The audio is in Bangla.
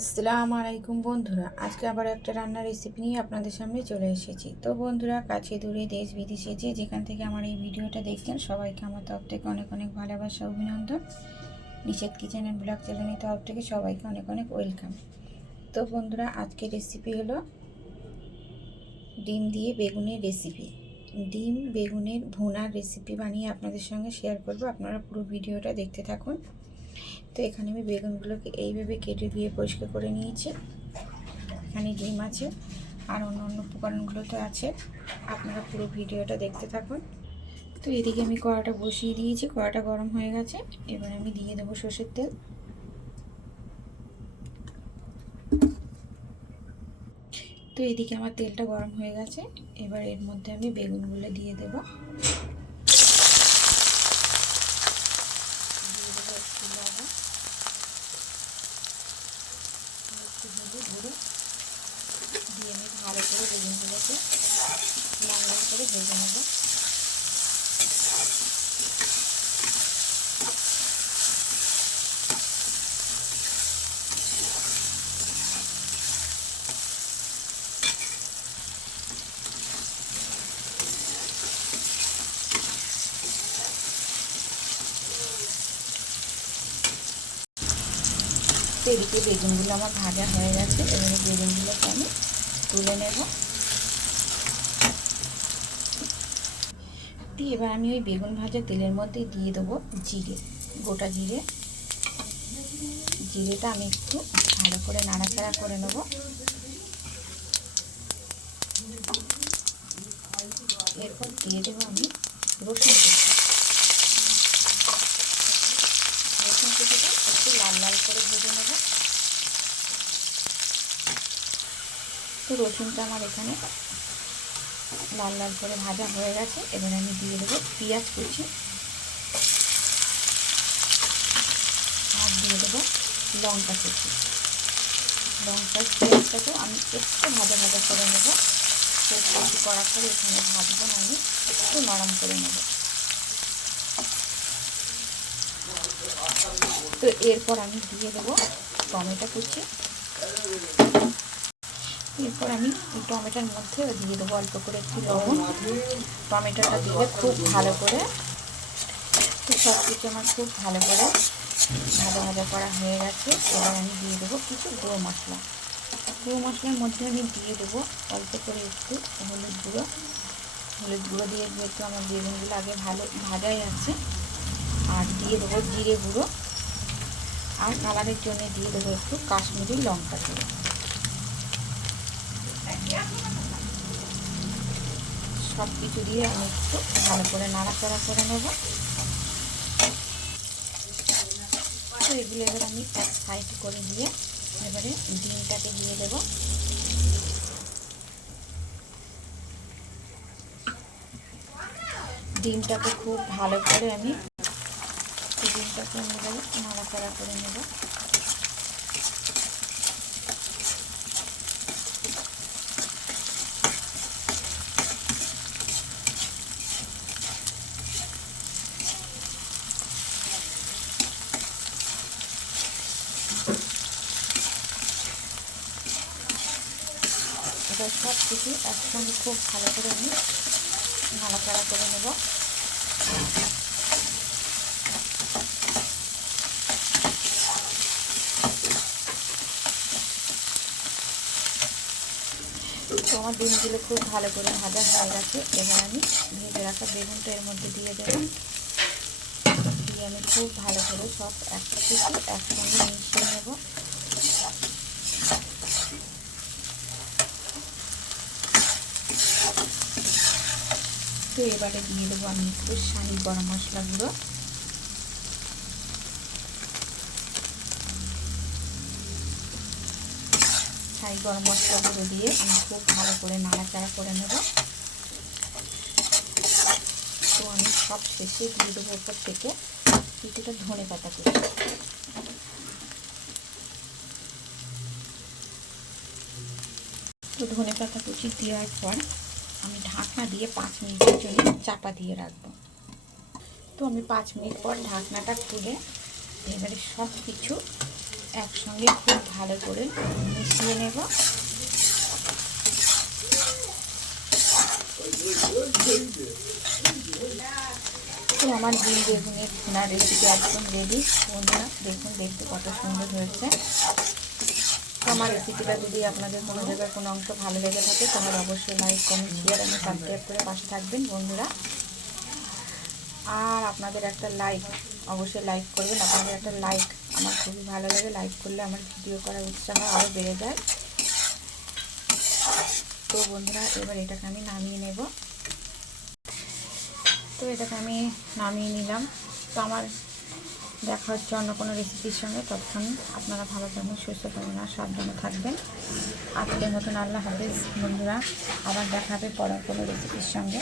আসসালামু আলাইকুম বন্ধুরা, আজকে আবার একটা রান্নার রেসিপি নিয়ে আপনাদের সামনে চলে এসেছি। তো বন্ধুরা, কাছে দূরে দেশ বিদেশে যেখান থেকে আমার এই ভিডিওটা দেখছেন, সবাইকে আমার তরফ থেকে অনেক অনেক ভালোবাসা অভিনন্দন। নিষেধ কিচেন অ্যান্ড ব্লগ চ্যানেলের তরফ থেকে সবাইকে অনেক অনেক ওয়েলকাম। তো বন্ধুরা, আজকের রেসিপি হলো ডিম দিয়ে বেগুনের রেসিপি। ডিম বেগুনের ভুনার রেসিপি বানিয়ে আপনাদের সঙ্গে শেয়ার করব। আপনারা পুরো ভিডিওটা দেখতে থাকুন। তো এখানে আমি বেগুনগুলোকে এইভাবে কেটে ধুয়ে পরিষ্কার করে নিয়েছি। এখানে ডিম আছে আর অন্য অন্য উপকরণগুলো তো আছে, আপনারা পুরো ভিডিওটা দেখতে থাকুন। তো এদিকে আমি কড়াটা বসিয়ে দিয়েছি, কড়াটা গরম হয়ে গেছে। এবার আমি দিয়ে দেবো সর্ষের তেল। তো এদিকে আমার তেলটা গরম হয়ে গেছে। এবার এর মধ্যে আমি বেগুনগুলো দিয়ে দেবো। দিয়ে আমি ভালো করে বেগুনগুলোকে লাল লাল করে ভেজে নেবো। এদিকে বেগুনগুলো আমার ভাজা হয়ে গেছে। এবারে বেগুনগুলোকে আমি তুলে নেব। দিয়ে এবার আমি ওই বেগুন ভাজা তেলের মধ্যে দিয়ে দেবো জিরে, গোটা জিরে। জিরেটা আমি একটু ভালো করে নাড়াচাড়া করে নেব। এরপর দিয়ে দেবো আমি রসুন কুচি। রসুন কুচিটা একটু লাল লাল করে ভেজে নেব। তো রসুনটা আমার এখানে লাল লাল করে ভাজা হয়ে গেছে। এবার আমি দিয়ে দেবো পেঁয়াজ কুচি আর দিয়ে দেবো লঙ্কা কুচি। লঙ্কা পেঁয়াজটাকেও আমি একটু ভাজা ভাজা করে নেব। খুব বেশি কড়া করে এখানে ভাজবো না, আমি একটু নরম করে নেব। তো এরপর আমি দিয়ে দেবো টমেটো কুচি। এরপর আমি টমেটোর মধ্যে দিয়ে দেবো অল্প করে একটু লবণ। টমেটোটা দিয়ে খুব ভালো করে, তো সব কিছু আমার খুব ভালো করে ভাজা ভাজা করা হয়ে গেছে। এবার আমি দিয়ে দেবো কিছু গুঁড়ো মশলা। গুঁড়ো মশলার মধ্যে আমি দিয়ে দেবো অল্প করে একটু হলুদ গুঁড়ো। হলুদ গুঁড়ো দিয়ে যেহেতু আমার বেগুনগুলো আগে ভালো ভাজাই আছে। আর দিয়ে দেবো জিরে গুঁড়ো, আর কালারের জন্য দিয়ে দেবো একটু কাশ্মীরি লঙ্কা গুঁড়ো। সব কিছু দিয়ে আমি একটু ভালো করে নাড়াচাড়া করে নেব। তো এগুলো এবার আমি এক সাইড করে দিয়ে এবারে ডিমটাকে দিয়ে দেব। ডিমটাকে খুব ভালো করে আমি ডিমটাকে এবারে নাড়াচাড়া করে নেব। এবার সব কিছু একসঙ্গে খুব ভালো করে আমি নাড়াচাড়া করে নেব। তো আমার ডিমগুলো খুব ভালো করে ভাজা হয়ে গেছে। এবার আমি ভেজে রাখা বেগুনটা এর মধ্যে দিয়ে দেব। দিয়ে আমি খুব ভালো করে সব একটা কিছু একসঙ্গে মিশিয়ে নেব। তো এবারে দিয়ে দেবো আমি একটু শাহি গরম মশলা গুঁড়ো। শাহি গরম মশলা গুঁড়ো দিয়ে আমি খুব ভালো করে নাড়াচাড়া করে নেব। তো আমি সব শেষে দিয়ে দেবো উপর থেকে কিছুটা ধনে পাতা কুচি। তো ধনে পাতা কুচি দেওয়ার পর আমি ঢাকনা দিয়ে 5 মিনিটের জন্য চাপা দিয়ে রাখবো। তো আমি 5 মিনিট পর ঢাকনাটা খুলে এবারে সব কিছু একসঙ্গে খুব ভালো করে মিশিয়ে নেব। তো আমার ডিম বেগুনের ভুনার রেসিপি একদম রেডি বন্ধুরা। দেখুন দেখতে কত সুন্দর হয়েছে। তো আমার রেসিপিটা যদি আপনাদের কোনো জায়গায় কোনো অংশ ভালো লেগে থাকে তাহলে অবশ্যই লাইক কমেন্ট শেয়ার এবং সাবস্ক্রাইব করে পাশে থাকবেন বন্ধুরা। আর আপনাদের একটা লাইক, অবশ্যই লাইক করবেন। আপনাদের একটা লাইক আমার খুবই ভালো লাগে। লাইক করলে আমার ভিডিও করার উৎসাহ আরও বেড়ে যায়। তো বন্ধুরা এবার এটাকে আমি নামিয়ে নেব। তো এটাকে আমি নামিয়ে নিলাম। তো আমার দেখা হচ্ছে অন্য কোনো রেসিপির সঙ্গে। ততক্ষণ আপনারা ভালো থাকবেন, সুস্থ থাকবেন আর সাবধানে থাকবেন। আজকের মতন আল্লাহ হাফেজ বন্ধুরা। আবার দেখা হবে পরের কোনো রেসিপির সঙ্গে।